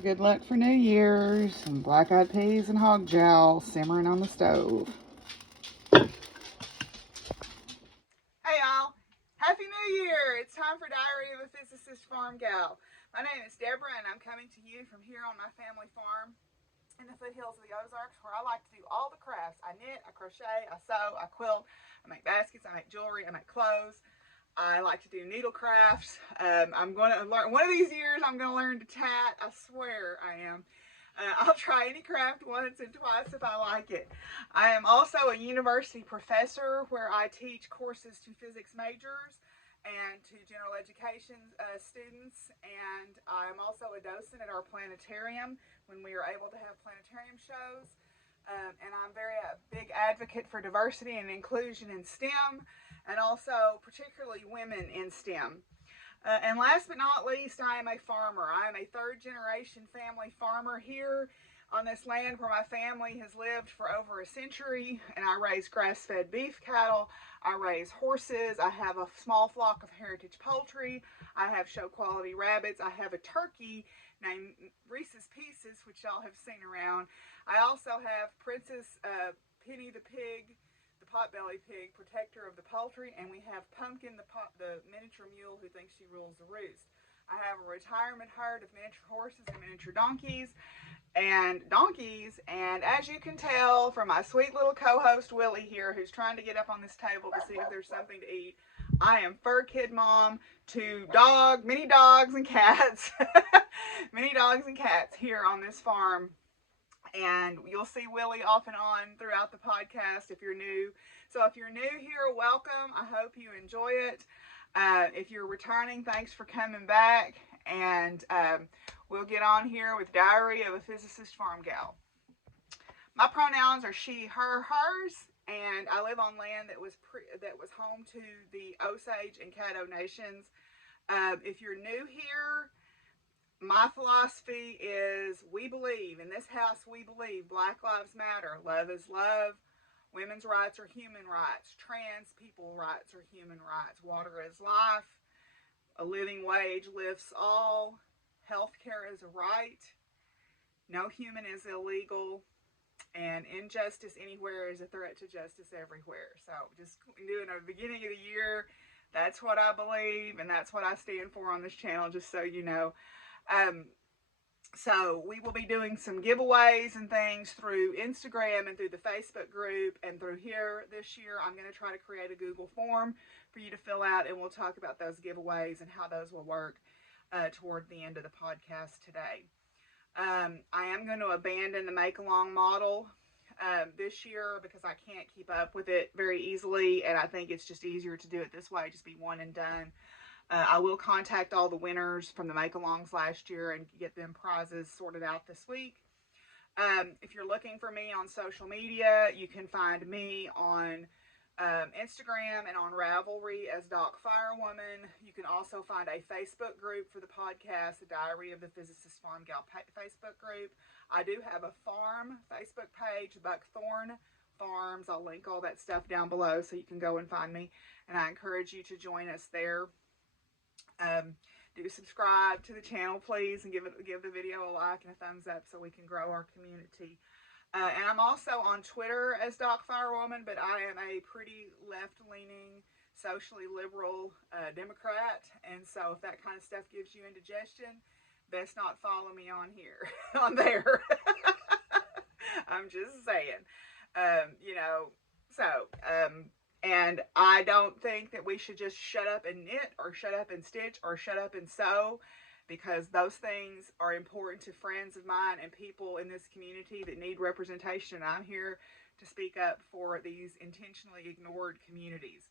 for good luck for New Year's. Some black-eyed peas and hog jowl simmering on the stove. Hey y'all, Happy New Year! It's time for Diary of a Physicist Farmgal. My name is Deborah and I'm coming to you from here on my family farm in the foothills of the Ozarks, where I like to do all the crafts. I knit, I crochet, I sew, I quilt, I make baskets, I make jewelry, I make clothes. I like to do needle crafts. I'm going to learn, one of these years I'm going to learn to tat. I swear I am. I'll try any craft once and twice if I like it. I am also a university professor where I teach courses to physics majors and to general education students, and I'm also a docent at our planetarium when we are able to have planetarium shows. And I'm a big advocate for diversity and inclusion in STEM, and also particularly women in STEM. And last but not least, I am a farmer. I am a third-generation family farmer here on this land where my family has lived for over a century, and I raise grass-fed beef cattle. I raise horses. I have a small flock of heritage poultry. I have show-quality rabbits. I have a turkey named Reese's Pieces, which y'all have seen around. I also have Princess Penny the pig, the potbelly pig, protector of the poultry, and we have Pumpkin the miniature mule who thinks she rules the roost. I have a retirement herd of miniature horses and miniature donkeys, and as you can tell from my sweet little co-host Willie here, who's trying to get up on this table to see if there's something to eat, I am fur kid mom to many dogs and cats, many dogs and cats here on this farm. And you'll see Willie off and on throughout the podcast if you're new. So if you're new here, welcome. I hope you enjoy it. If you're returning, thanks for coming back. And we'll get on here with Diary of a Physicist Farmgal. My pronouns are she, her, hers, and I live on land that was home to the Osage and Caddo nations. If you're new here, my philosophy is in this house we believe Black Lives Matter, love is love, women's rights are human rights, trans people rights are human rights, water is life, a living wage lifts all, healthcare is a right, no human is illegal, and injustice anywhere is a threat to justice everywhere. So just doing a beginning of the year, that's what I believe and that's what I stand for on this channel, just so you know. So we will be doing some giveaways and things through Instagram and through the Facebook group and through here this year. I'm going to try to create a Google form for you to fill out, and we'll talk about those giveaways and how those will work toward the end of the podcast today. I am going to abandon the make-along model this year because I can't keep up with it very easily, and I think it's just easier to do it this way, just be one and done. I will contact all the winners from the make-alongs last year and get them prizes sorted out this week. If you're looking for me on social media, you can find me on Instagram and on Ravelry as Doc Firewoman. You can also find a Facebook group for the podcast, the Diary of the Physicist Farmgal Facebook group. I do have a farm Facebook page, Buckthorn Farms. I'll link all that stuff down below so you can go and find me, and I encourage you to join us there. Do subscribe to the channel, please, and give the video a like and a thumbs up so we can grow our community. And I'm also on Twitter as Doc Firewoman, but I am a pretty left-leaning, socially liberal Democrat, and so if that kind of stuff gives you indigestion, best not follow me on there. I'm just saying, and I don't think that we should just shut up and knit or shut up and stitch or shut up and sew, because those things are important to friends of mine and people in this community that need representation. And I'm here to speak up for these intentionally ignored communities.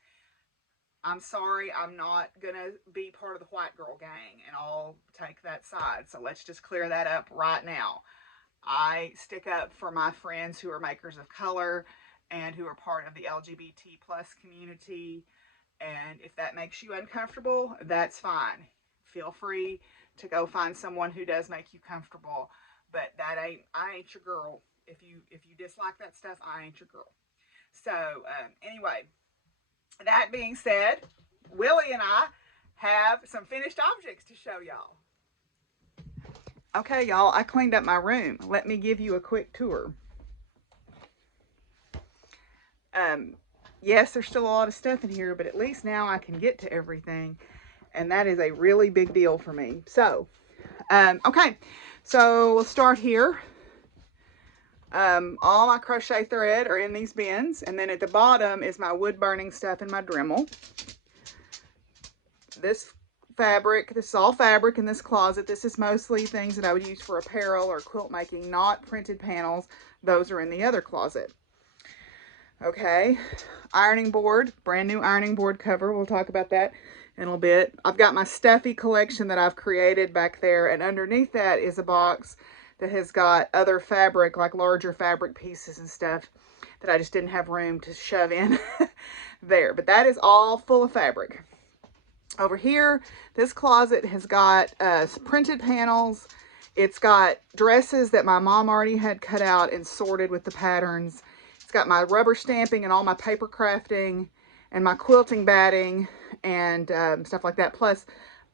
I'm sorry, I'm not going to be part of the white girl gang and I'll take that side. So let's just clear that up right now. I stick up for my friends who are makers of color and who are part of the LGBT plus community. And if that makes you uncomfortable, that's fine. Feel free to go find someone who does make you comfortable. But I ain't your girl. If you dislike that stuff, I ain't your girl. So anyway, that being said, Willie and I have some finished objects to show y'all. Okay, y'all, I cleaned up my room. Let me give you a quick tour. Yes, there's still a lot of stuff in here, but at least now I can get to everything, and that is a really big deal for me. So, okay, so we'll start here. All my crochet thread are in these bins, and then at the bottom is my wood burning stuff and my Dremel. This fabric, this is all fabric in this closet. This is mostly things that I would use for apparel or quilt making, not printed panels. Those are in the other closet. Okay, ironing board, brand new ironing board cover. We'll talk about that in a little bit. I've got my stuffy collection that I've created back there, and underneath that is a box that has got other fabric, like larger fabric pieces and stuff that I just didn't have room to shove in there. But that is all full of fabric. Over here, this closet has got printed panels. It's got dresses that my mom already had cut out and sorted with the patterns. It's got my rubber stamping and all my paper crafting and my quilting batting and stuff like that. Plus,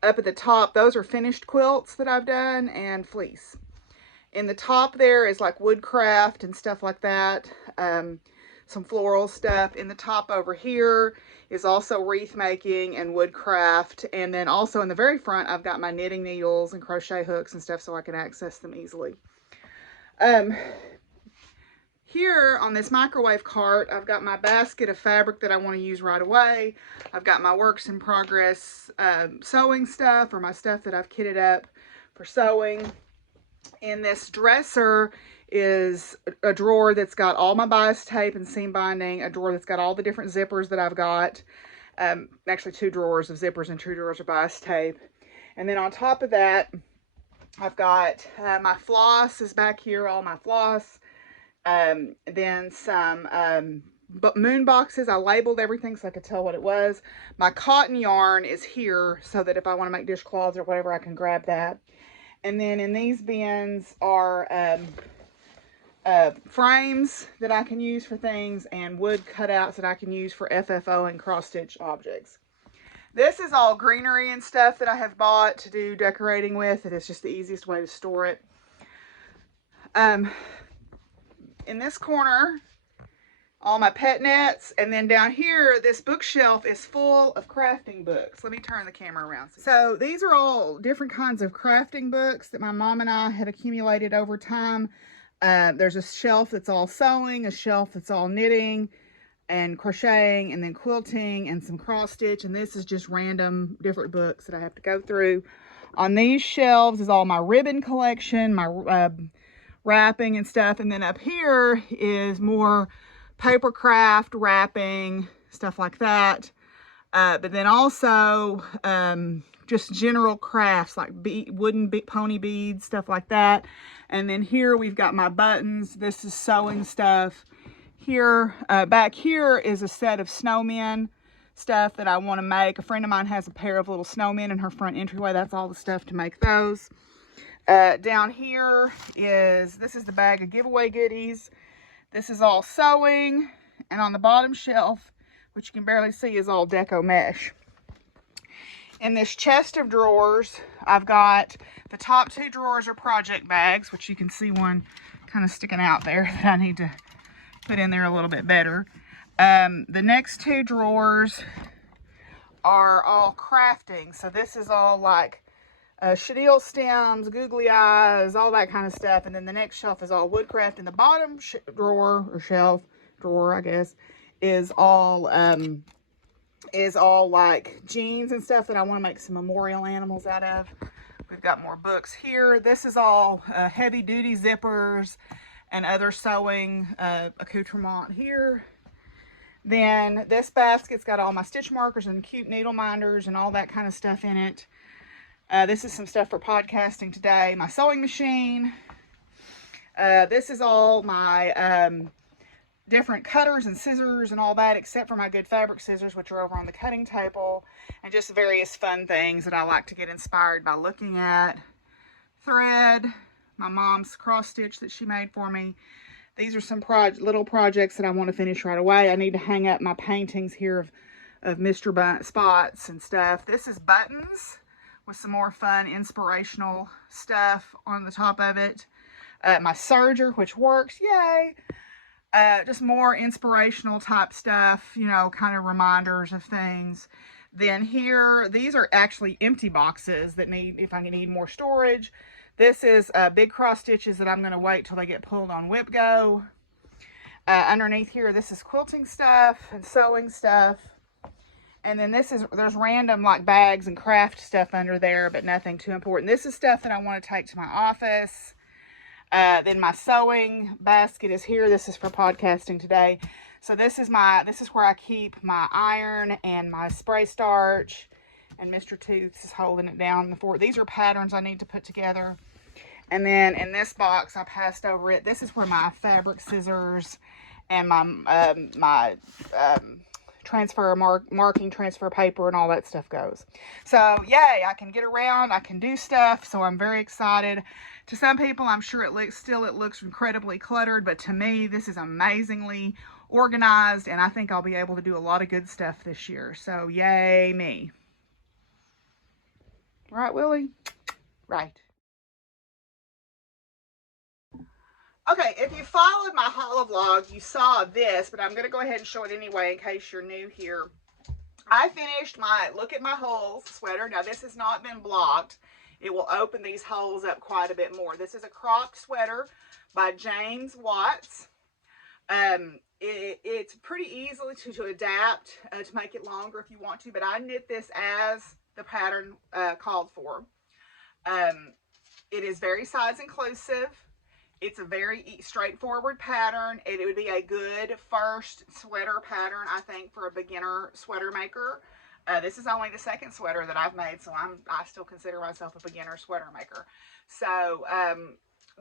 up at the top, those are finished quilts that I've done and fleece. In the top there is like woodcraft and stuff like that. Some floral stuff. In the top over here is also wreath making and woodcraft. And then also in the very front, I've got my knitting needles and crochet hooks and stuff so I can access them easily. Here on this microwave cart, I've got my basket of fabric that I want to use right away. I've got my works in progress sewing stuff, or my stuff that I've kitted up for sewing. In this dresser is a drawer that's got all my bias tape and seam binding, a drawer that's got all the different zippers that I've got. Actually 2 drawers of zippers and 2 drawers of bias tape. And then on top of that, I've got my floss is back here, all my floss. Then some moon boxes. I labeled everything so I could tell what it was. My cotton yarn is here so that if I want to make dishcloths or whatever, I can grab that. And then in these bins are frames that I can use for things and wood cutouts that I can use for FFO and cross-stitch objects. This is all greenery and stuff that I have bought to do decorating with. It is just the easiest way to store it. In this corner, all my pet nets, and then down here, this bookshelf is full of crafting books. Let me turn the camera around. So these are all different kinds of crafting books that my mom and I have accumulated over time. There's a shelf that's all sewing, a shelf that's all knitting and crocheting, and then quilting and some cross stitch. And this is just random different books that I have to go through. On these shelves is all my ribbon collection, my wrapping and stuff. And then up here is more paper craft, wrapping, stuff like that. But then also just general crafts like wooden pony beads, stuff like that. And then here we've got my buttons. This is sewing stuff. Here, back here is a set of snowmen stuff that I want to make. A friend of mine has a pair of little snowmen in her front entryway. That's all the stuff to make those. Down here this is the bag of giveaway goodies. This is all sewing, and on the bottom shelf, which you can barely see, is all deco mesh. In this chest of drawers, I've got the top 2 drawers are project bags, which you can see one kind of sticking out there that I need to put in there a little bit better. The next 2 drawers are all crafting. So this is all like chenille stems, googly eyes, all that kind of stuff. And then the next shelf is all woodcraft. And the bottom drawer, or shelf, drawer, I guess, is all like jeans and stuff that I want to make some memorial animals out of. We've got more books here. This is all heavy duty zippers and other sewing accoutrement here. Then this basket's got all my stitch markers and cute needle minders and all that kind of stuff in it. This is some stuff for podcasting today. My sewing machine. This is all my different cutters and scissors and all that, except for my good fabric scissors, which are over on the cutting table, and just various fun things that I like to get inspired by looking at. Thread, my mom's cross stitch that she made for me. These are some little projects that I want to finish right away. I need to hang up my paintings here of Mr. Spots and stuff. This is buttons, with some more fun, inspirational stuff on the top of it. My serger, which works, yay! Just more inspirational type stuff, you know, kind of reminders of things. Then here, these are actually empty boxes that need, if I need more storage. This is big cross stitches that I'm going to wait till they get pulled on Whip Go. Underneath here, this is quilting stuff and sewing stuff. And then there's random like bags and craft stuff under there, but nothing too important. This is stuff that I want to take to my office. Then my sewing basket is here. This is for podcasting today. So this is where I keep my iron and my spray starch. And Mr. Tooths is holding it down. These are patterns I need to put together. And then in this box, I passed over it. This is where my fabric scissors and my marking transfer paper and all that stuff goes. So yay, I can get around, I can do stuff. So I'm very excited. To some people, I'm sure it looks incredibly cluttered, but to me, this is amazingly organized, and I think I'll be able to do a lot of good stuff this year. So yay me. Right, Willie? Right. Okay, if you followed my holo vlog, you saw this, but I'm going to go ahead and show it anyway in case you're new here. I finished my Look at My Holes sweater. Now, this has not been blocked. It will open these holes up quite a bit more. This is a cropped sweater by James Watts. It's pretty easy to adapt to make it longer if you want to, but I knit this as the pattern called for. It is very size inclusive. It's a very straightforward pattern. It would be a good first sweater pattern, I think, for a beginner sweater maker. This is only the second sweater that I've made, so I still consider myself a beginner sweater maker. So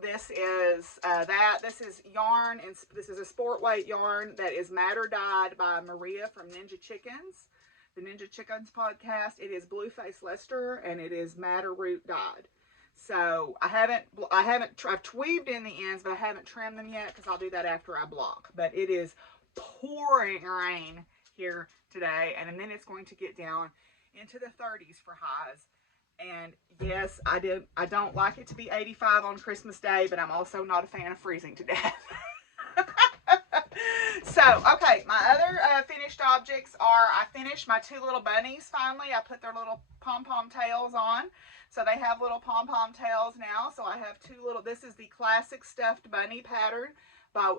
this is This is yarn, and this is a sport weight yarn that is matter dyed by Maria from Ninja Chickens, the Ninja Chickens podcast. It is Blueface Leicester, and it is madder root dyed. So I've weaved in the ends, but I haven't trimmed them yet because I'll do that after I block. But it is pouring rain here today, and then it's going to get down into the 30s for highs. And yes, I don't like it to be 85 on Christmas Day, but I'm also not a fan of freezing to death. So, okay, my other finished objects are, I finished my two little bunnies finally. I put their little pom-pom tails on. So they have little pom-pom tails now. So I have two little, this is the classic stuffed bunny pattern by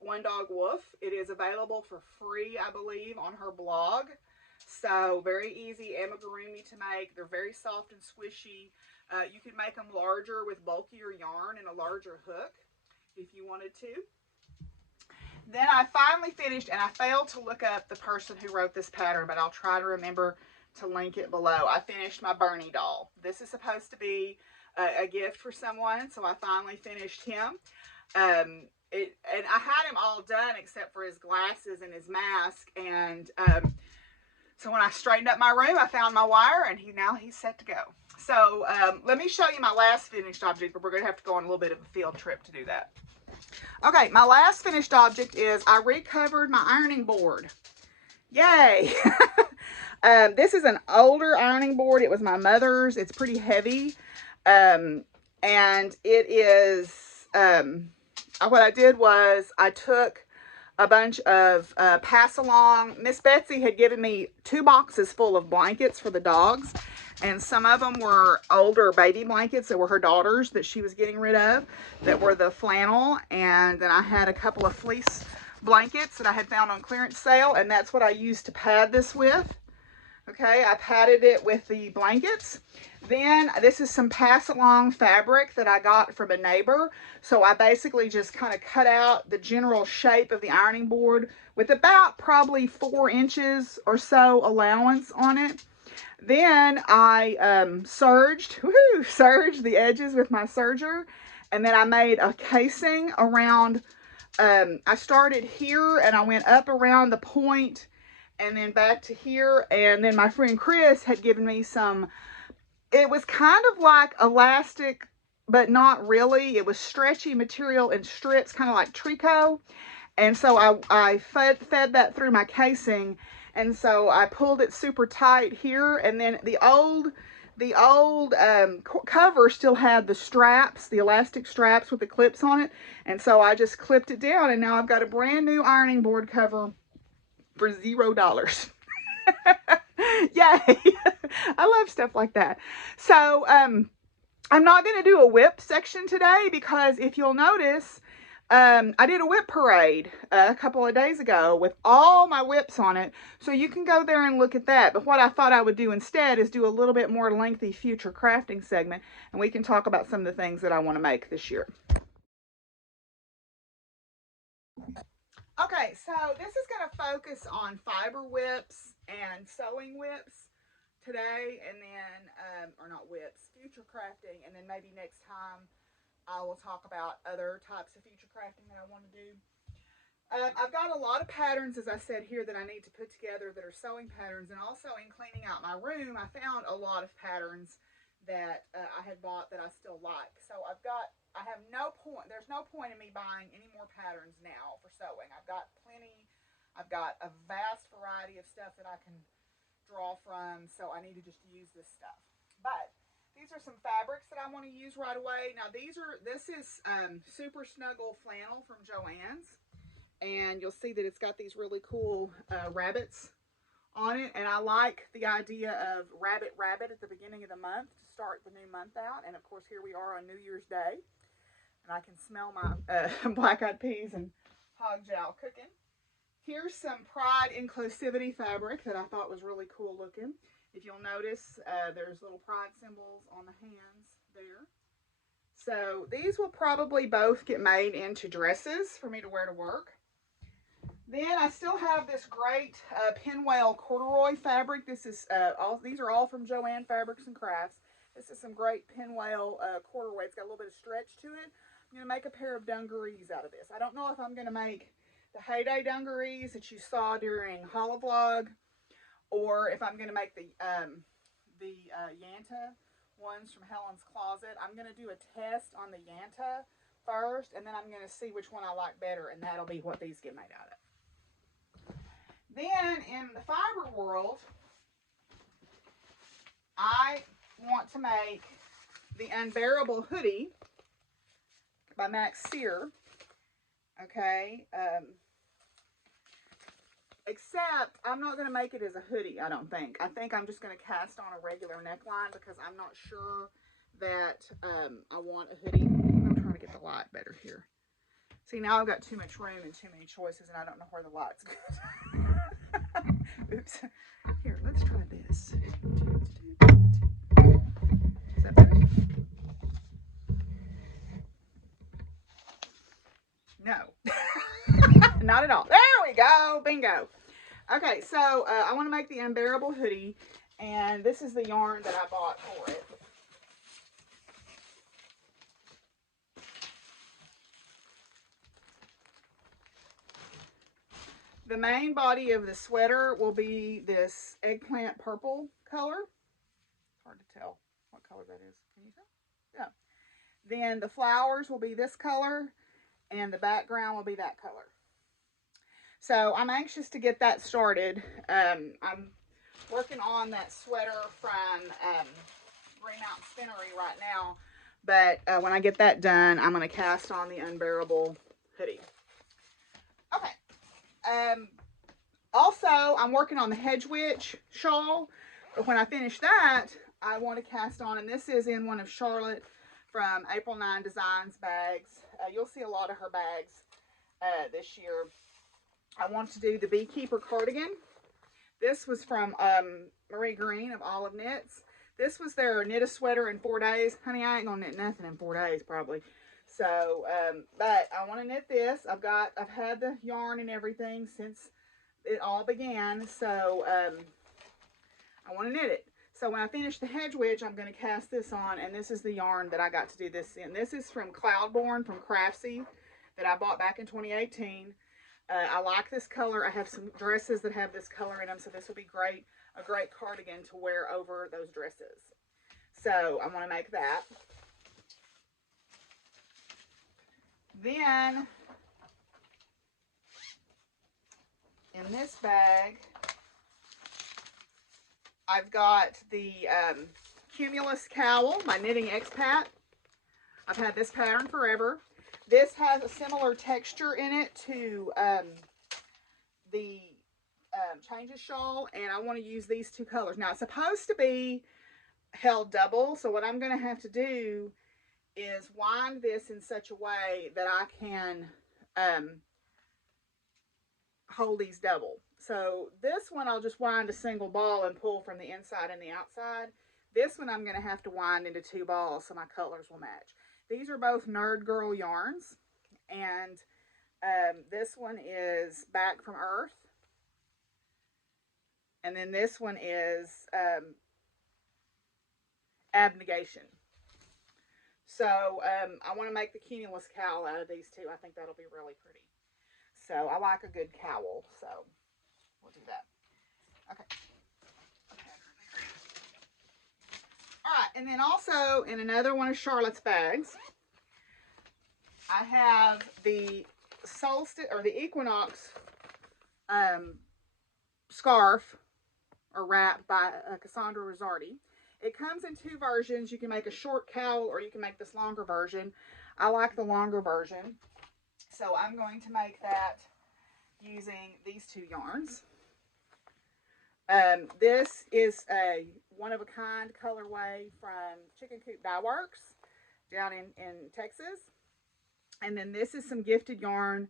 One Dog Wolf. It is available for free, I believe, on her blog. So very easy amigurumi to make. They're very soft and squishy. You can make them larger with bulkier yarn and a larger hook if you wanted to. Then I finally finished, and I failed to look up the person who wrote this pattern, but I'll try to remember to link it below. I finished my Bernie doll. This is supposed to be a gift for someone, so I finally finished him. And I had him all done except for his glasses and his mask, and so when I straightened up my room, I found my wire, and now he's set to go. So let me show you my last finished object, but we're going to have to go on a little bit of a field trip to do that. Okay, my last finished object is I recovered my ironing board. Yay! This is an older ironing board. It was my mother's. It's pretty heavy. And it is, what I did was I took a bunch of pass-along. Miss Betsy had given me 2 boxes full of blankets for the dogs, and some of them were older baby blankets that were her daughter's that she was getting rid of, that were the flannel, and then I had a couple of fleece blankets that I had found on clearance sale, and that's what I used to pad this with. Okay, I padded it with the blankets. Then this is some pass-along fabric that I got from a neighbor. So I basically just kind of cut out the general shape of the ironing board with about probably 4 inches or so allowance on it. Then I serged the edges with my serger, and then I made a casing around. I started here and I went up around the point and then back to here, and then my friend Chris had given me some, it was kind of like elastic, but not really. It was stretchy material in strips, kind of like tricot, and so I fed that through my casing, and so I pulled it super tight here, and then the old the old cover still had the straps, the elastic straps with the clips on it. And so I just clipped it down, and now I've got a brand new ironing board cover for $0. Yay. I love stuff like that. So I'm not going to do a whip section today because if you'll notice, I did a whip parade a couple of days ago with all my whips on it, so you can go there and look at that. But what I thought I would do instead is do a little bit more lengthy future crafting segment, and we can talk about some of the things that I want to make this year. Okay, so this is going to focus on fiber whips and sewing whips today, and then, or not whips, future crafting, and then maybe next time I will talk about other types of future crafting that I want to do. I've got a lot of patterns, as I said here, that I need to put together that are sewing patterns, and also in cleaning out my room, I found a lot of patterns that I had bought that I still like. So I have no point, there's no point in me buying any more patterns now for sewing. I've got plenty, I've got a vast variety of stuff that I can draw from, so I need to just use this stuff. But these are some fabrics that I want to use right away. Now this is Super Snuggle flannel from Joann's, and you'll see that it's got these really cool rabbits on it, and I like the idea of rabbit at the beginning of the month to start the new month out. And of course here we are on New Year's Day, and I can smell my black-eyed peas and hog jowl cooking. Here's some Pride Inclusivity fabric that I thought was really cool looking. If you'll notice, there's little pride symbols on the hands there. So these will probably both get made into dresses for me to wear to work. Then I still have this great pinwheel corduroy fabric. This is these are all from Joann Fabrics and Crafts. This is some great pinwheel corduroy. It's got a little bit of stretch to it. I'm going to make a pair of dungarees out of this. I don't know if I'm going to make the Heyday dungarees that you saw during Holovlog, or if I'm going to make the Yanta ones from Helen's Closet. I'm going to do a test on the Yanta first, and then I'm going to see which one I like better, and that'll be what these get made out of. Then in the fiber world, I want to make the Unbearable Hoodie by Max Sear. Okay, except I'm not going to make it as a hoodie, I don't think. I think I'm just going to cast on a regular neckline because I'm not sure that I want a hoodie. I'm trying to get the light better here. See, now I've got too much room and too many choices, and I don't know where the light's good. Oops. Here, let's try this. Is that better? No. Not at all. There we go. Bingo. Okay, so I want to make the Unbearable Hoodie, and this is the yarn that I bought for it. The main body of the sweater will be this eggplant purple color. It's hard to tell what color that is. Can you tell? Yeah. Then the flowers will be this color, and the background will be that color. So I'm anxious to get that started. I'm working on that sweater from Green Mountain Spinnery right now, but when I get that done, I'm going to cast on the Unbearable Hoodie. Okay. Also, I'm working on the Hedge Witch shawl, but when I finish that, I want to cast on, and this is in one of Charlotte from April 9 Designs bags. You'll see a lot of her bags this year. I want to do the Beekeeper cardigan. This was from Marie Green of Olive Knits. This was their knit a sweater in 4 days. Honey, I ain't gonna knit nothing in 4 days probably. So, but I want to knit this. I've had the yarn and everything since it all began. So, I want to knit it. So when I finish the Hedge Witch, I'm going to cast this on, and this is the yarn that I got to do this in. This is from Cloudborn from Craftsy that I bought back in 2018. I like this color. I have some dresses that have this color in them, so this will be great, a great cardigan to wear over those dresses. So I'm going to make that. Then, in this bag, I've got the Cumulus Cowl by Knitting Expat. I've had this pattern forever. This has a similar texture in it to the Changes shawl, and I want to use these two colors. Now, it's supposed to be held double, so what I'm going to have to do is wind this in such a way that I can hold these double. So this one I'll just wind a single ball and pull from the inside and the outside. This one I'm going to have to wind into two balls so my colors will match. These are both Nerd Girl yarns, and this one is Back from Earth, and then this one is Abnegation. So I want to make the Cumulus Cowl out of these two. I think that'll be really pretty. So I like a good cowl, so we'll do that. Okay. All right, and then also in another one of Charlotte's bags, I have the solstice or the equinox scarf or wrap by Cassandra Rosardi. It comes in two versions. You can make a short cowl or you can make this longer version. I like the longer version. So I'm going to make that using these two yarns. This is a one-of-a-kind colorway from Chicken Coop Dye Works down in Texas. And then this is some gifted yarn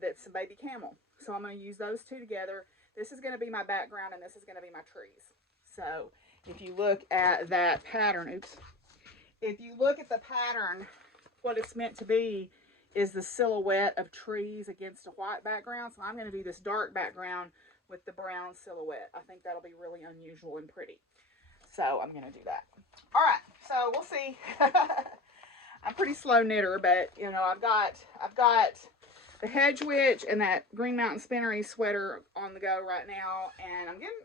that's some baby camel. So I'm going to use those two together. This is going to be my background and this is going to be my trees. So if you look at that pattern, if you look at the pattern, what it's meant to be is the silhouette of trees against a white background. So I'm going to do this dark background with the brown silhouette. I think that'll be really unusual and pretty. So I'm going to do that. All right, so we'll see. I'm a pretty slow knitter, but you know, I've got the Hedge Witch and that Green Mountain Spinnery sweater on the go right now, and I'm making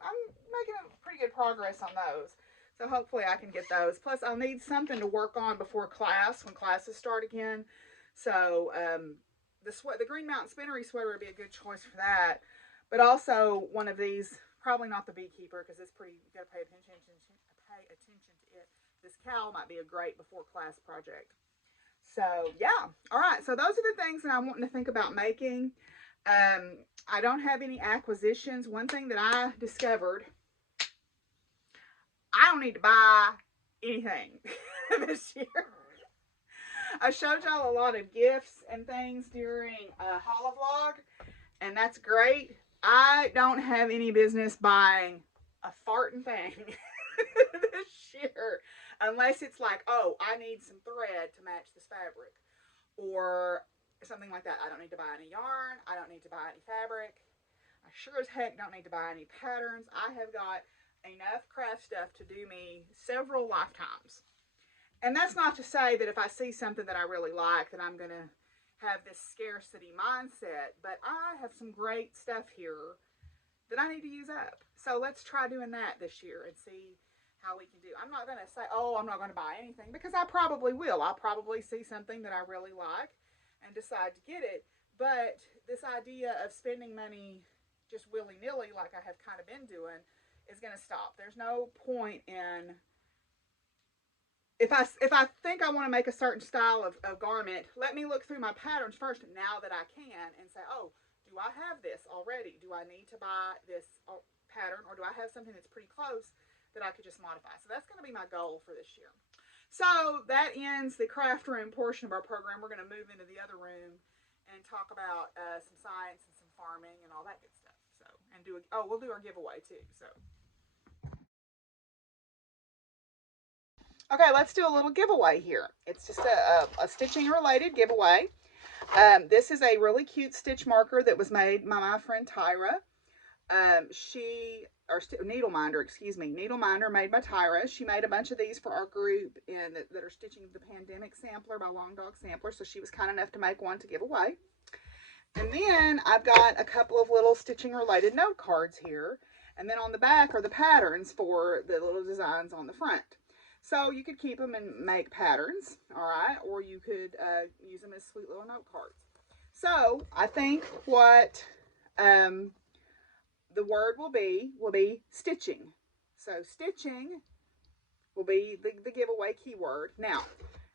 pretty good progress on those. So hopefully I can get those. Plus I'll need something to work on before class, when classes start again. So the Green Mountain Spinnery sweater would be a good choice for that. But also one of these, probably not the Beekeeper, because it's pretty, you gotta pay attention to it. This cowl might be a great before class project. So yeah, all right, so those are the things that I'm wanting to think about making. I don't have any acquisitions. One thing that I discovered, I don't need to buy anything this year. I showed y'all a lot of gifts and things during a holo vlog, and that's great. I don't have any business buying a farting thing this year, unless it's like, oh, I need some thread to match this fabric, or something like that. I don't need to buy any yarn. I don't need to buy any fabric. I sure as heck don't need to buy any patterns. I have got enough craft stuff to do me several lifetimes. And that's not to say that if I see something that I really like, that I'm going to have this scarcity mindset, but I have some great stuff here that I need to use up. So let's try doing that this year and see how we can do. I'm not going to say, oh, I'm not going to buy anything, because I probably will. I'll probably see something that I really like and decide to get it. But this idea of spending money just willy-nilly, like I have kind of been doing, is going to stop. There's no point in, if I think I want to make a certain style of garment, let me look through my patterns first now that I can and say, oh, do I have this already? Do I need to buy this pattern, or do I have something that's pretty close that I could just modify? So that's going to be my goal for this year. So that ends the craft room portion of our program. We're going to move into the other room and talk about some science and some farming and all that good stuff. So, and we'll do our giveaway too. So. Okay, let's do a little giveaway here. It's just a stitching related giveaway. This is a really cute stitch marker that was made by my friend Tyra. Needleminder made by Tyra. She made a bunch of these for our group that are stitching the Pandemic Sampler by Long Dog Sampler. So she was kind enough to make one to give away. And then I've got a couple of little stitching related note cards here. And then on the back are the patterns for the little designs on the front. So you could keep them and make patterns, all right? Or you could use them as sweet little note cards. So I think what the word will be stitching. So stitching will be the giveaway keyword. Now,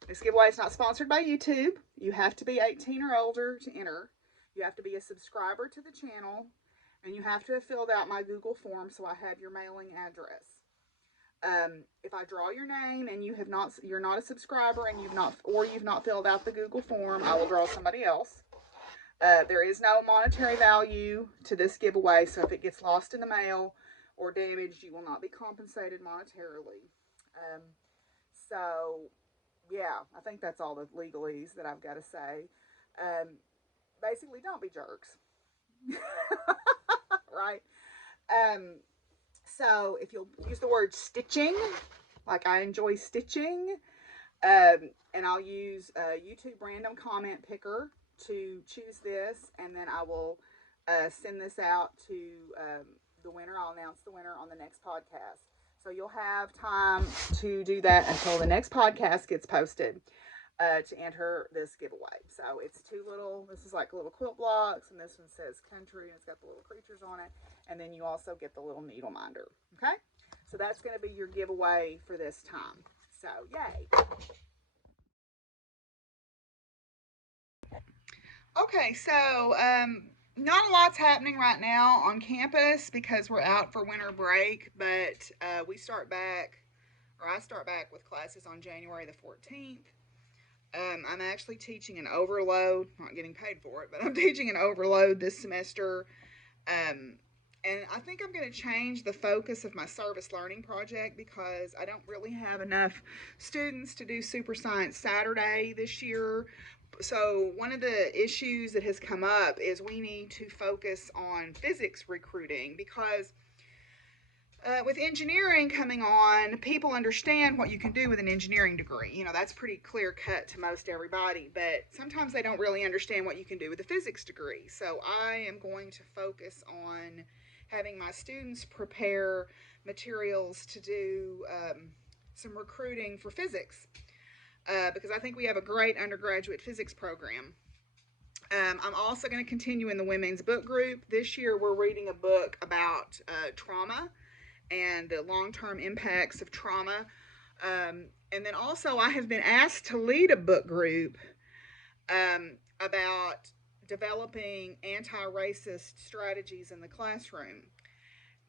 this giveaway is not sponsored by YouTube. You have to be 18 or older to enter. You have to be a subscriber to the channel, and you have to have filled out my Google form so I have your mailing address. If I draw your name and you're not a subscriber and you've not filled out the Google form, I will draw somebody else. There is no monetary value to this giveaway, so if it gets lost in the mail or damaged, you will not be compensated monetarily. So, yeah, I think that's all the legalese that I've got to say. Basically, don't be jerks. Right? So, if you'll use the word stitching, like I enjoy stitching, and I'll use a YouTube random comment picker to choose this, and then I will send this out to the winner. I'll announce the winner on the next podcast. So you'll have time to do that until the next podcast gets posted to enter this giveaway. So it's this is like little quilt blocks, and this one says country, and it's got the little creatures on it. And then you also get the little needle minder. Okay? So that's going to be your giveaway for this time. So, yay. Okay, so not a lot's happening right now on campus because we're out for winter break, but I start back with classes on January the 14th. I'm actually teaching an overload, not getting paid for it, but I'm teaching an overload this semester. And I think I'm going to change the focus of my service learning project because I don't really have enough students to do Super Science Saturday this year. So one of the issues that has come up is we need to focus on physics recruiting because with engineering coming on, people understand what you can do with an engineering degree. You know, that's pretty clear cut to most everybody, but sometimes they don't really understand what you can do with a physics degree. So I am going to focus on having my students prepare materials to do some recruiting for physics. Because I think we have a great undergraduate physics program. I'm also going to continue in the women's book group. This year we're reading a book about trauma and the long-term impacts of trauma. And then also I have been asked to lead a book group about developing anti-racist strategies in the classroom.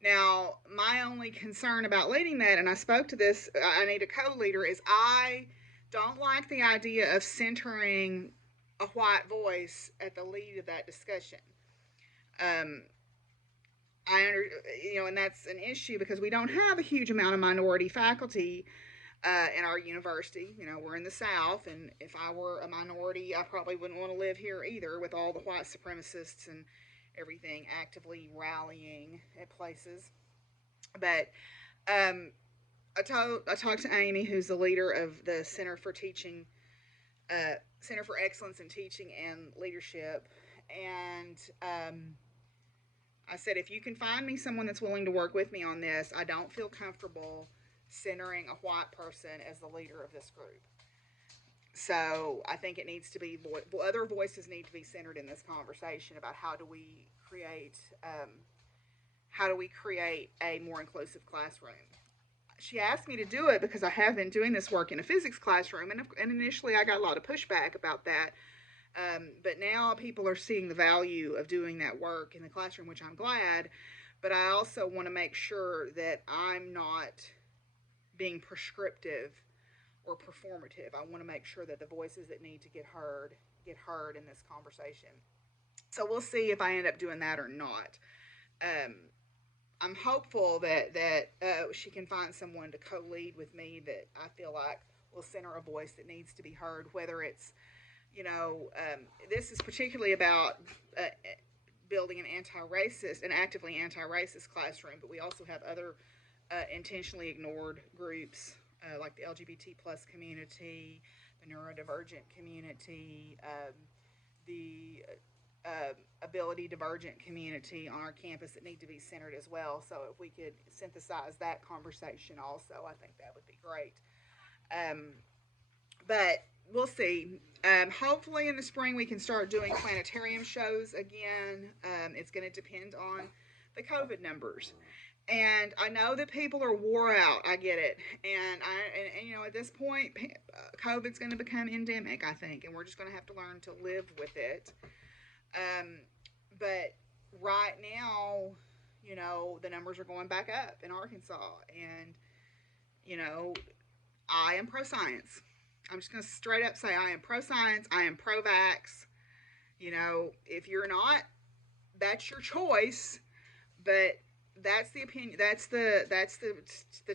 Now, my only concern about leading that, and I spoke to this, I need a co-leader, is I don't like the idea of centering a white voice at the lead of that discussion. And that's an issue because we don't have a huge amount of minority faculty in our university. You know, we're in the South, and if I were a minority, I probably wouldn't want to live here either with all the white supremacists and everything actively rallying at places. But I talked to Amy, who's the leader of the Center for Excellence in Teaching and Leadership, and I said, if you can find me someone that's willing to work with me on this, I don't feel comfortable centering a white person as the leader of this group. So I think it needs to be other voices need to be centered in this conversation about how do we create a more inclusive classroom. She asked me to do it because I have been doing this work in a physics classroom, and initially I got a lot of pushback about that. But now people are seeing the value of doing that work in the classroom, which I'm glad. But I also want to make sure that I'm not being prescriptive or performative. I want to make sure that the voices that need to get heard in this conversation. So we'll see if I end up doing that or not. I'm hopeful that she can find someone to co-lead with me that I feel like will center a voice that needs to be heard, whether it's, this is particularly about building an actively anti-racist classroom, but we also have other intentionally ignored groups like the LGBT plus community, the neurodivergent community, the ability divergent community on our campus that need to be centered as well. So if we could synthesize that conversation also, I think that would be great. But we'll see. Hopefully in the spring we can start doing planetarium shows again. It's going to depend on the COVID numbers. And I know that people are wore out. I get it. And you know, at this point, COVID's going to become endemic, I think, and we're just going to have to learn to live with it. Um, but right now, you know, the numbers are going back up in Arkansas, and you know, I am pro science. I'm just going to straight up say I am pro science. I am pro vax. You know, if you're not, that's your choice. But that's the opinion. That's the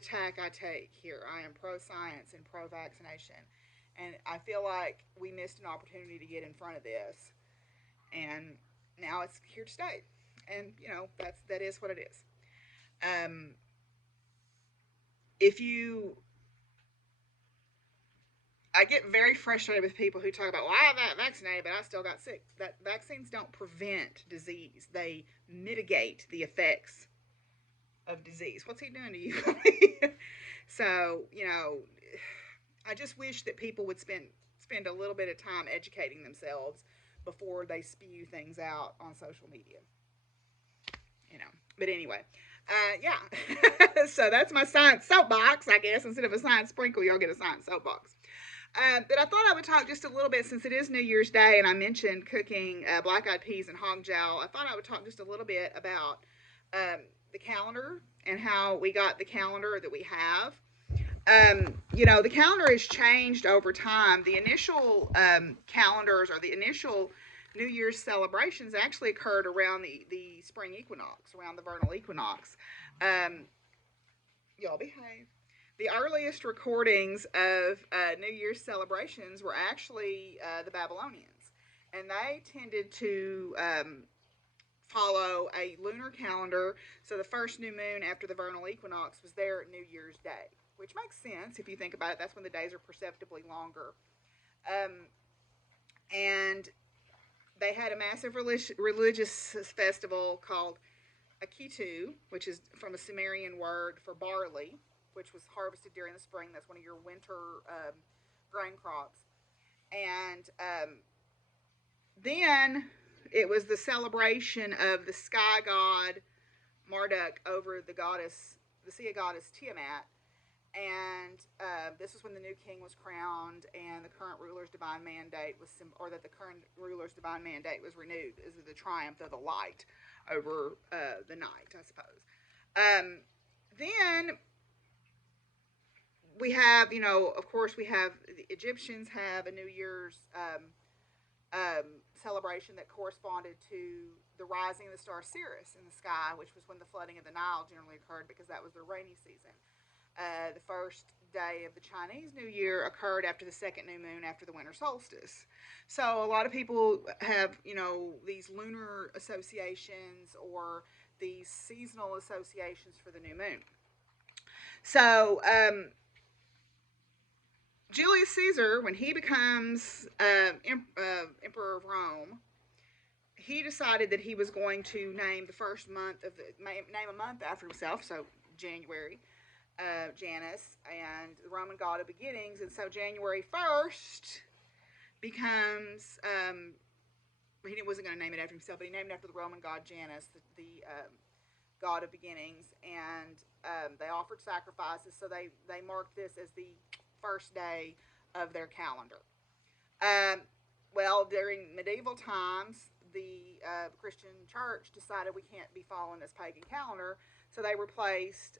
tack I take here. I am pro science and pro vaccination, and I feel like we missed an opportunity to get in front of this, and now it's here to stay. And you know, that is what it is. Um, if you I get very frustrated with people who talk about, well, I got vaccinated, but I still got sick. That vaccines don't prevent disease; they mitigate the effects of disease. What's he doing to you? So you know, I just wish that people would spend a little bit of time educating themselves before they spew things out on social media. You know, but anyway, yeah. So that's my science soapbox, I guess. Instead of a science sprinkle, you'll get a science soapbox. But I thought I would talk just a little bit, since it is New Year's Day and I mentioned cooking black-eyed peas and hog jowl. I thought I would talk just a little bit about the calendar and how we got the calendar that we have. You know, the calendar has changed over time. The initial calendars, or the initial New Year's celebrations, actually occurred around the spring equinox, around the vernal equinox. Y'all behave. The earliest recordings of New Year's celebrations were actually the Babylonians, and they tended to follow a lunar calendar. So the first new moon after the vernal equinox was there at New Year's Day, which makes sense if you think about it. That's when the days are perceptibly longer. And they had a massive religious festival called Akitu, which is from a Sumerian word for barley, which was harvested during the spring. That's one of your winter grain crops. And then it was the celebration of the sky god Marduk over the sea goddess Tiamat. And this was when the new king was crowned, and the current ruler's divine mandate was, the current ruler's divine mandate was renewed as the triumph of the light over the night, I suppose. Then we have, you know, of course, we have the Egyptians have a New Year's celebration that corresponded to the rising of the star Sirius in the sky, which was when the flooding of the Nile generally occurred, because that was their rainy season. The first day of the Chinese New Year occurred after the second new moon after the winter solstice. So a lot of people have, you know, these lunar associations or these seasonal associations for the new moon. So Julius Caesar, when he becomes emperor of Rome, he decided that he was going to name the first month of name a month after himself. So January. Janus, and the Roman god of beginnings. And so January 1st becomes, he wasn't going to name it after himself, but he named it after the Roman god Janus, the god of beginnings. And they offered sacrifices, so they marked this as the first day of their calendar. Well, during medieval times, the Christian church decided we can't be following this pagan calendar, so they replaced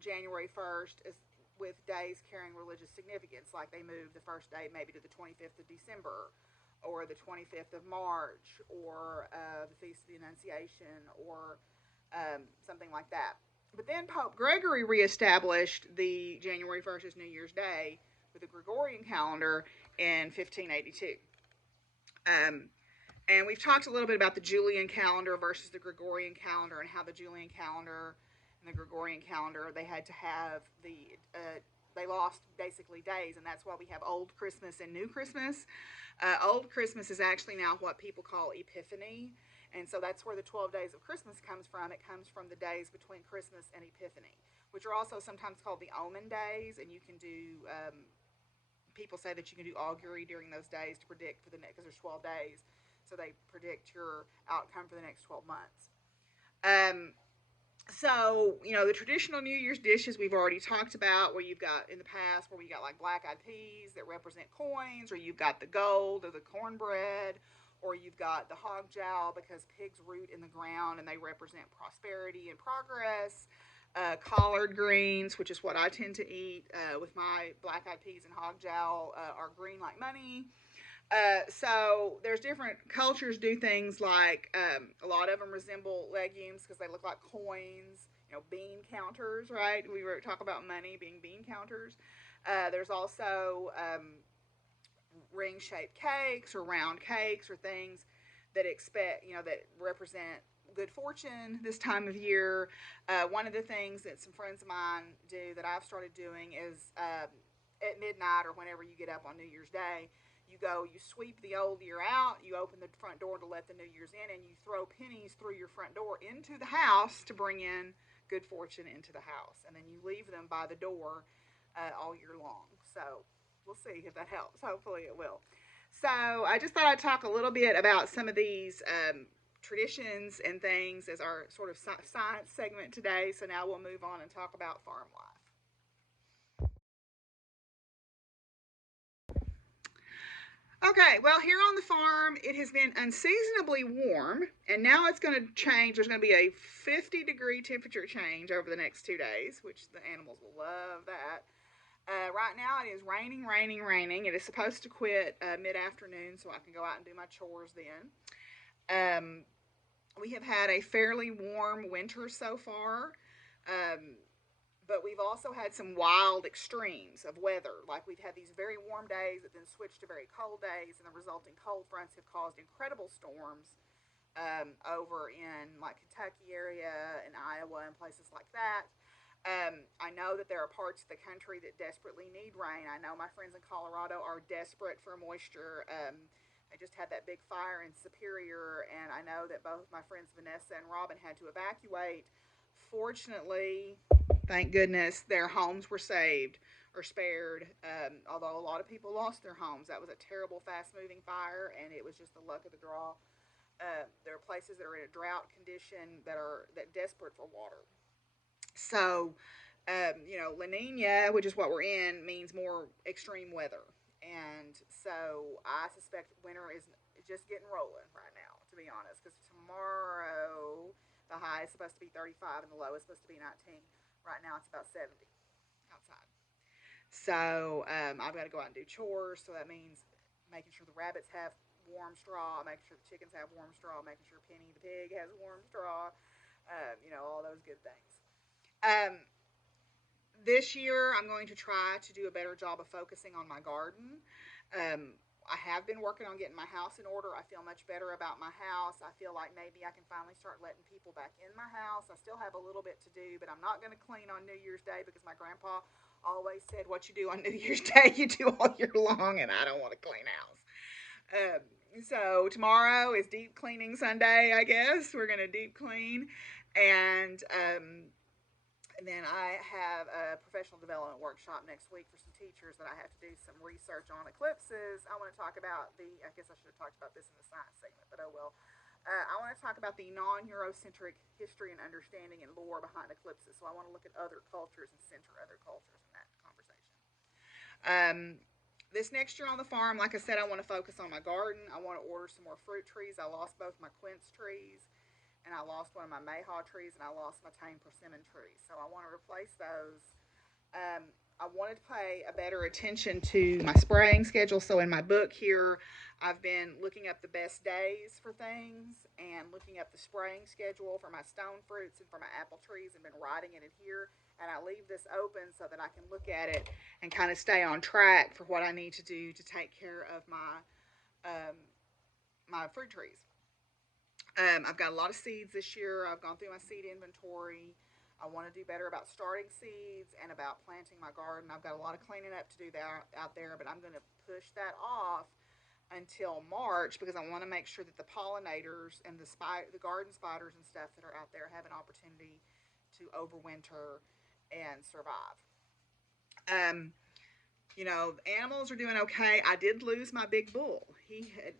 January 1st with days carrying religious significance, like they moved the first day maybe to the 25th of December, or the 25th of March, or the Feast of the Annunciation, or something like that. But then Pope Gregory reestablished the January 1st as New Year's Day with the Gregorian calendar in 1582. And we've talked a little bit about the Julian calendar versus the Gregorian calendar, and how the Julian calendar and the Gregorian calendar, they had to have they lost basically days, and that's why we have Old Christmas and New Christmas. Old Christmas is actually now what people call Epiphany, and so that's where the 12 days of Christmas comes from. It comes from the days between Christmas and Epiphany, which are also sometimes called the Omen days, and you can do, people say that you can do augury during those days to predict for the next, because there's 12 days. So they predict your outcome for the next 12 months. So, the traditional New Year's dishes we've already talked about, where you've got in the past, where we got like black-eyed peas that represent coins, or you've got the gold or the cornbread, or you've got the hog jowl because pigs root in the ground and they represent prosperity and progress. Collard greens, which is what I tend to eat with my black-eyed peas and hog jowl, are green like money. So there's different cultures do things like a lot of them resemble legumes because they look like coins. Bean counters, right? We were talking about money being bean counters. There's also ring-shaped cakes or round cakes or things that that represent good fortune this time of year. One of the things that some friends of mine do that I've started doing is at midnight or whenever you get up on New Year's Day, you sweep the old year out, you open the front door to let the New Year's in, and you throw pennies through your front door into the house to bring in good fortune into the house. And then you leave them by the door all year long. So we'll see if that helps. Hopefully it will. So I just thought I'd talk a little bit about some of these traditions and things as our sort of science segment today. So now we'll move on and talk about farm life. Okay, well, here on the farm, it has been unseasonably warm, and now it's going to change. There's going to be a 50-degree temperature change over the next 2 days, which the animals will love that. Right now, it is raining, raining, raining. It is supposed to quit mid-afternoon, so I can go out and do my chores then. Um, we have had a fairly warm winter so far. Um, but we've also had some wild extremes of weather. Like we've had these very warm days that then switched to very cold days, and the resulting cold fronts have caused incredible storms over in like Kentucky area and Iowa and places like that. I know that there are parts of the country that desperately need rain. I know my friends in Colorado are desperate for moisture. I just had that big fire in Superior, and I know that both my friends Vanessa and Robin had to evacuate. Fortunately, thank goodness, their homes were saved or spared. Although a lot of people lost their homes, that was a terrible, fast-moving fire, and it was just the luck of the draw. There are places that are in a drought condition that desperate for water. So, La Nina, which is what we're in, means more extreme weather, and so I suspect winter is just getting rolling right now. To be honest, because tomorrow the high is supposed to be 35 and the low is supposed to be 19. Right now it's about 70 outside. So I've got to go out and do chores. So that means making sure the rabbits have warm straw, making sure the chickens have warm straw, making sure Penny the pig has warm straw. All those good things. Um, this year, I'm going to try to do a better job of focusing on my garden. I have been working on getting my house in order. I feel much better about my house. I feel like maybe I can finally start letting people back in my house. I still have a little bit to do, but I'm not going to clean on New Year's Day because my grandpa always said, "What you do on New Year's Day, you do all year long," and I don't want to clean house. Um, so tomorrow is deep cleaning Sunday, I guess. We're going to deep clean. And then I have a professional development workshop next week for some teachers that I have to do some research on eclipses. I want to talk about I guess I should have talked about this in the science segment, but oh well. I want to talk about the non-Eurocentric history and understanding and lore behind eclipses. So I want to look at other cultures and center other cultures in that conversation. Um, this next year on the farm, like I said, I want to focus on my garden. I want to order some more fruit trees. I lost both my quince trees, and I lost one of my mayhaw trees, and I lost my tame persimmon tree. So I want to replace those. I wanted to pay a better attention to my spraying schedule. So in my book here, I've been looking up the best days for things and looking up the spraying schedule for my stone fruits and for my apple trees and been writing it in here. And I leave this open so that I can look at it and kind of stay on track for what I need to do to take care of um, my fruit trees. I've got a lot of seeds this year. I've gone through my seed inventory. I want to do better about starting seeds and about planting my garden. I've got a lot of cleaning up to do there out there, but I'm going to push that off until March because I want to make sure that the pollinators and the garden spiders and stuff that are out there have an opportunity to overwinter and survive. Um, animals are doing okay. I did lose my big bull. He had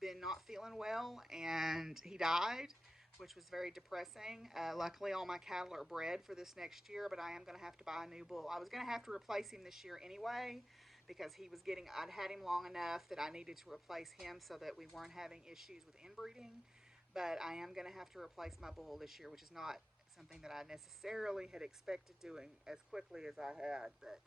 been not feeling well and he died. which was very depressing. Luckily, all my cattle are bred for this next year, but I am going to have to buy a new bull. I was going to have to replace him this year anyway because I'd had him long enough that I needed to replace him so that we weren't having issues with inbreeding. But I am going to have to replace my bull this year, which is not something that I necessarily had expected doing as quickly as I had. But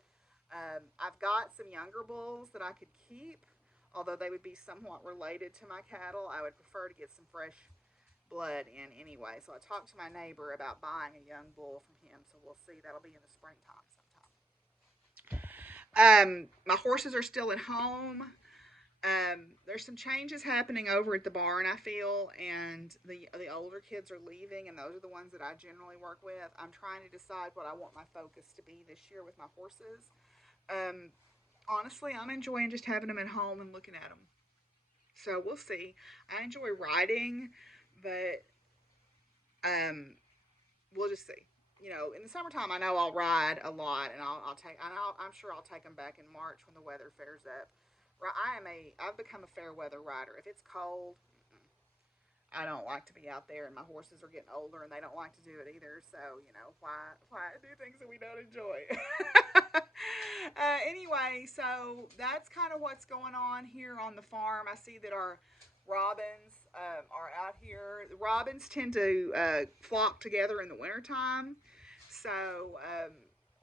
I've got some younger bulls that I could keep, although they would be somewhat related to my cattle. I would prefer to get some fresh blood in anyway. So I talked to my neighbor about buying a young bull from him. So we'll see. That'll be in the springtime sometime. My horses are still at home. There's some changes happening over at the barn, I feel, and the older kids are leaving, and those are the ones that I generally work with. I'm trying to decide what I want my focus to be this year with my horses. Honestly, I'm enjoying just having them at home and looking at them. So we'll see. I enjoy riding, but we'll just see. You know, in the summertime, I know I'll ride a lot, and I'm sure I'll take them back in March when the weather fares up. I've become a fair weather rider. If it's cold, I don't like to be out there, and my horses are getting older, and they don't like to do it either. So, you know, why do things that we don't enjoy? Anyway, so that's kind of what's going on here on the farm. I see that our robins are out here. The robins tend to flock together in the wintertime. So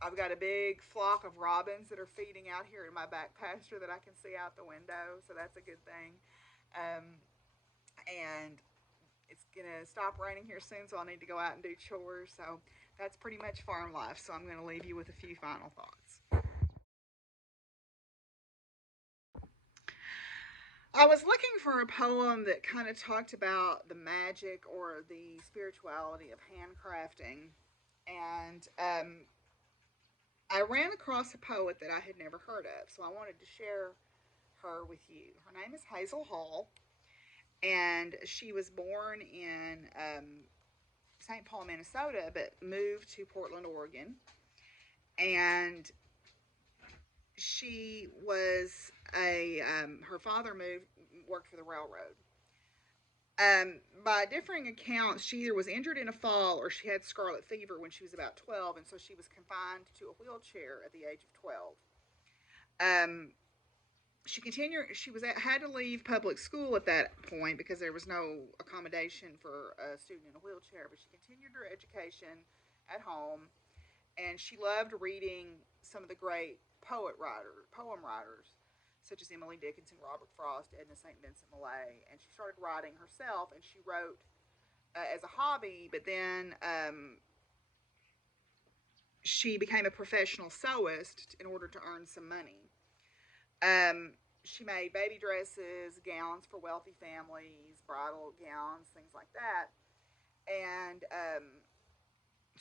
I've got a big flock of robins that are feeding out here in my back pasture that I can see out the window. So that's a good thing. And it's going to stop raining here soon, so I'll need to go out and do chores. So that's pretty much farm life. So I'm going to leave you with a few final thoughts. I was looking for a poem that kind of talked about the magic or the spirituality of handcrafting. And I ran across a poet that I had never heard of, so I wanted to share her with you. Her name is Hazel Hall, and she was born in St. Paul, Minnesota, but moved to Portland, Oregon. And she was her father worked for the railroad. By differing accounts, she either was injured in a fall or she had scarlet fever when she was about 12, and so she was confined to a wheelchair at the age of 12. Had to leave public school at that point because there was no accommodation for a student in a wheelchair, but she continued her education at home, and she loved reading some of the great poem writers, such as Emily Dickinson, Robert Frost, Edna St. Vincent Millay, and she started writing herself, and she wrote as a hobby, but then she became a professional sewist in order to earn some money. She made baby dresses, gowns for wealthy families, bridal gowns, things like that, and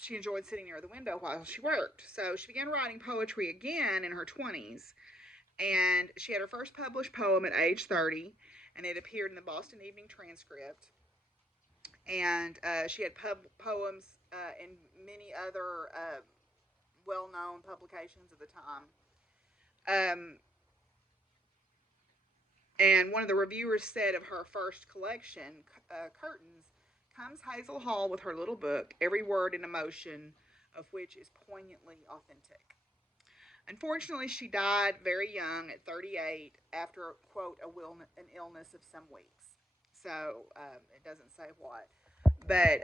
she enjoyed sitting near the window while she worked. So she began writing poetry again in her 20s, and she had her first published poem at age 30, and it appeared in the Boston Evening Transcript. And she had poems in many other well-known publications of the time. And one of the reviewers said of her first collection, Curtains, comes Hazel Hall with her little book, every word and emotion of which is poignantly authentic. Unfortunately, she died very young at 38 after, quote, an illness of some weeks. So it doesn't say what. But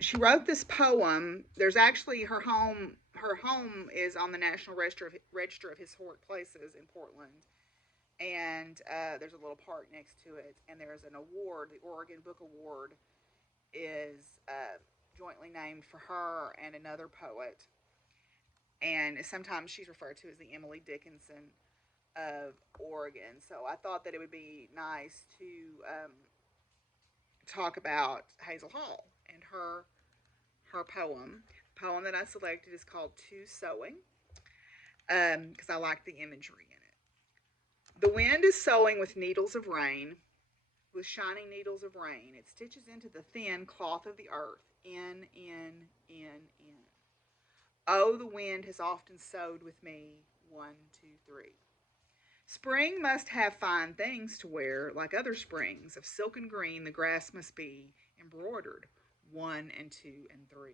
she wrote this poem. There's actually her home. Her home is on the National Register of Historic Places in Portland. And there's a little park next to it. And there's an award, the Oregon Book Award, is jointly named for her and another poet. And sometimes she's referred to as the Emily Dickinson of Oregon. So I thought that it would be nice to talk about Hazel Hall and her poem. The poem that I selected is called To Sewing, because I like the imagery in it. The wind is sewing with needles of rain, with shining needles of rain. It stitches into the thin cloth of the earth, in. Oh, the wind has often sewed with me, 1, 2, 3. Spring must have fine things to wear, like other springs. Of silken green the grass must be embroidered, 1 and 2 and 3.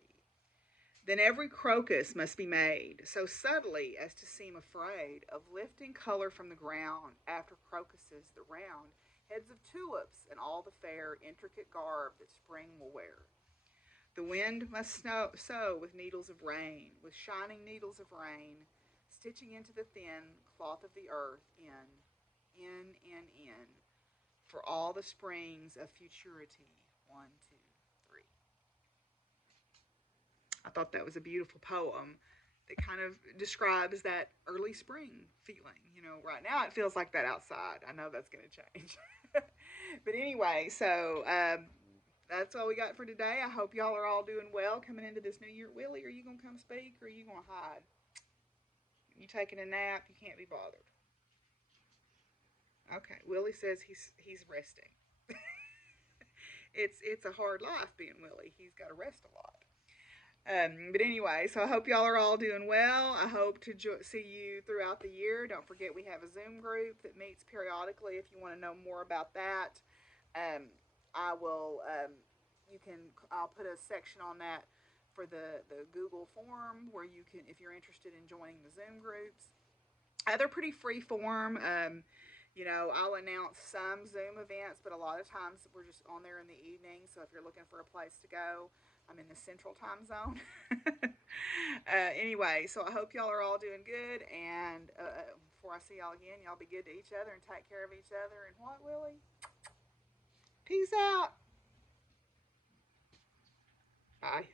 Then every crocus must be made so subtly as to seem afraid of lifting color from the ground after crocuses the round heads of tulips and all the fair intricate garb that spring will wear. The wind must sow with needles of rain, with shining needles of rain, stitching into the thin cloth of the earth in, for all the springs of futurity. 1, 2, 3. I thought that was a beautiful poem that kind of describes that early spring feeling. You know, right now it feels like that outside. I know that's going to change. But anyway, so that's all we got for today. I hope y'all are all doing well coming into this new year. Willie, are you going to come speak or are you going to hide? You taking a nap? You can't be bothered. Okay, Willie says he's resting. It's a hard life being Willie. He's got to rest a lot. But anyway, so I hope y'all are all doing well. I hope to see you throughout the year. Don't forget we have a Zoom group that meets periodically if you want to know more about that. I will, I'll put a section on that for the Google form where you can, if you're interested in joining the Zoom groups. They're pretty free form. You know, I'll announce some Zoom events, but a lot of times we're just on there in the evening. So if you're looking for a place to go, I'm in the central time zone. Anyway, so I hope y'all are all doing good. And before I see y'all again, y'all be good to each other and take care of each other. And what, Willie? Peace out. Bye.